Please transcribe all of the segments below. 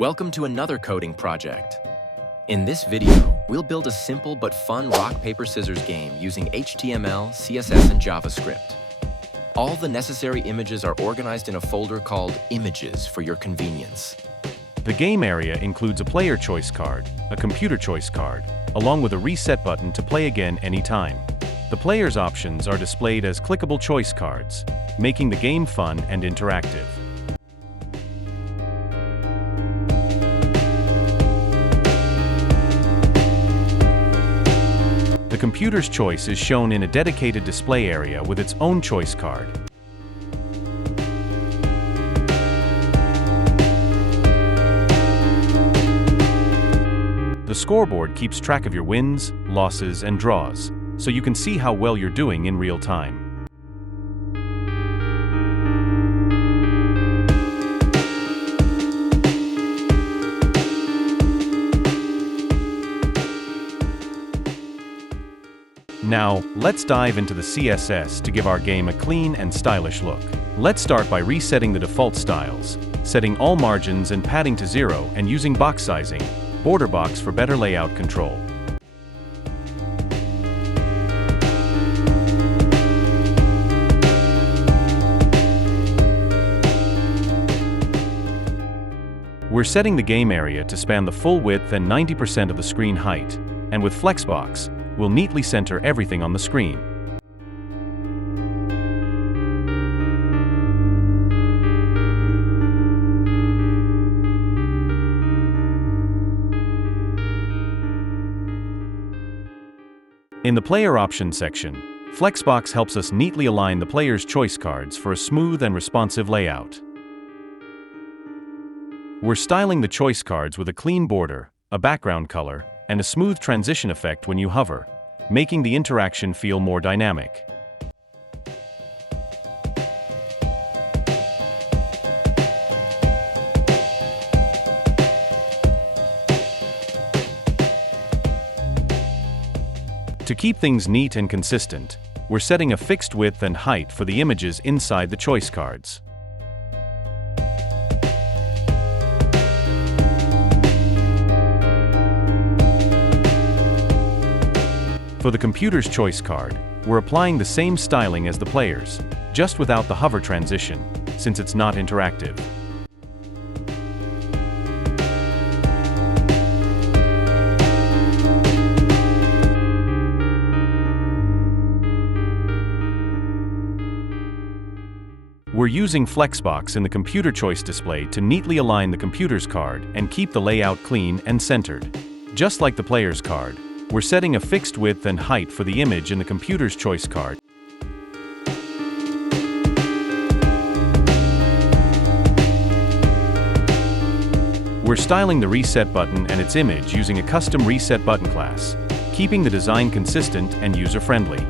Welcome to another coding project. In this video, we'll build a simple but fun rock, paper, scissors game using HTML, CSS, and JavaScript. All the necessary images are organized in a folder called Images for your convenience. The game area includes a player choice card, a computer choice card, along with a reset button to play again anytime. The player's options are displayed as clickable choice cards, making the game fun and interactive. The computer's choice is shown in a dedicated display area with its own choice card. The scoreboard keeps track of your wins, losses, and draws, so you can see how well you're doing in real time. Now, let's dive into the CSS to give our game a clean and stylish look. Let's start by resetting the default styles, setting all margins and padding to 0 and using box sizing, border box for better layout control. We're setting the game area to span the full width and 90% of the screen height, and with Flexbox, we'll neatly center everything on the screen. In the Player Options section, Flexbox helps us neatly align the player's choice cards for a smooth and responsive layout. We're styling the choice cards with a clean border, a background color, and a smooth transition effect when you hover, making the interaction feel more dynamic. To keep things neat and consistent, we're setting a fixed width and height for the images inside the choice cards. For the computer's choice card, we're applying the same styling as the players, just without the hover transition, since it's not interactive. We're using Flexbox in the computer choice display to neatly align the computer's card and keep the layout clean and centered. Just like the player's card, we're setting a fixed width and height for the image in the computer's choice card. We're styling the reset button and its image using a custom reset button class, keeping the design consistent and user-friendly.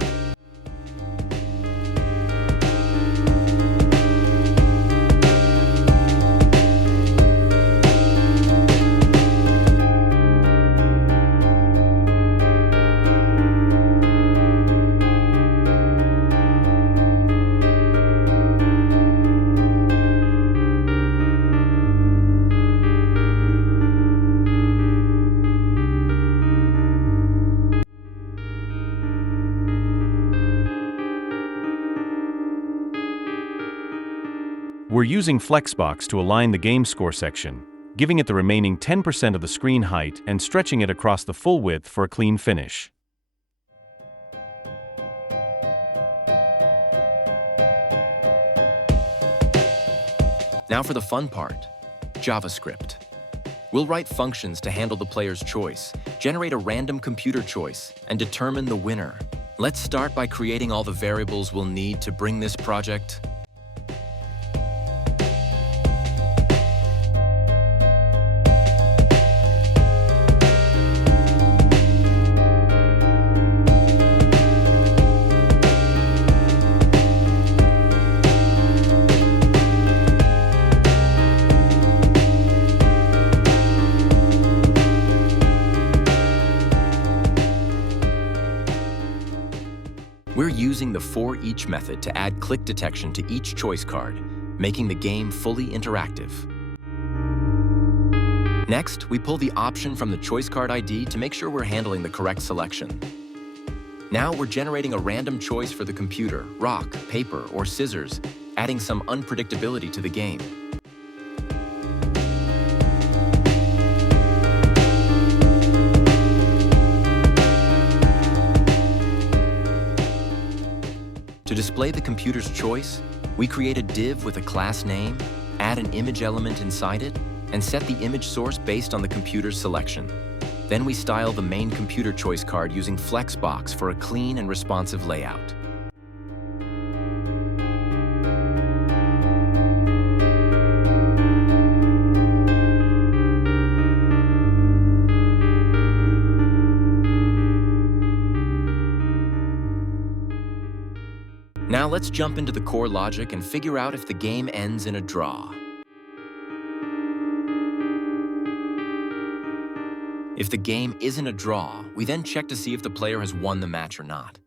We're using Flexbox to align the game score section, giving it the remaining 10% of the screen height and stretching it across the full width for a clean finish. Now for the fun part, JavaScript. We'll write functions to handle the player's choice, generate a random computer choice, and determine the winner. Let's start by creating all the variables we'll need to bring this project. We're using the for each method to add click detection to each choice card, making the game fully interactive. Next, we pull the option from the choice card ID to make sure we're handling the correct selection. Now we're generating a random choice for the computer, rock, paper, or scissors, adding some unpredictability to the game. To display the computer's choice, we create a div with a class name, add an image element inside it, and set the image source based on the computer's selection. Then we style the main computer choice card using Flexbox for a clean and responsive layout. Now let's jump into the core logic and figure out if the game ends in a draw. If the game isn't a draw, we then check to see if the player has won the match or not.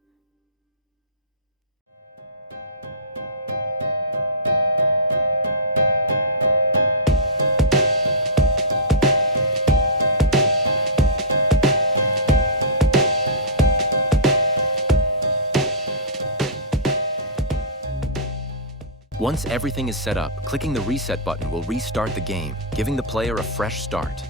Once everything is set up, clicking the reset button will restart the game, giving the player a fresh start.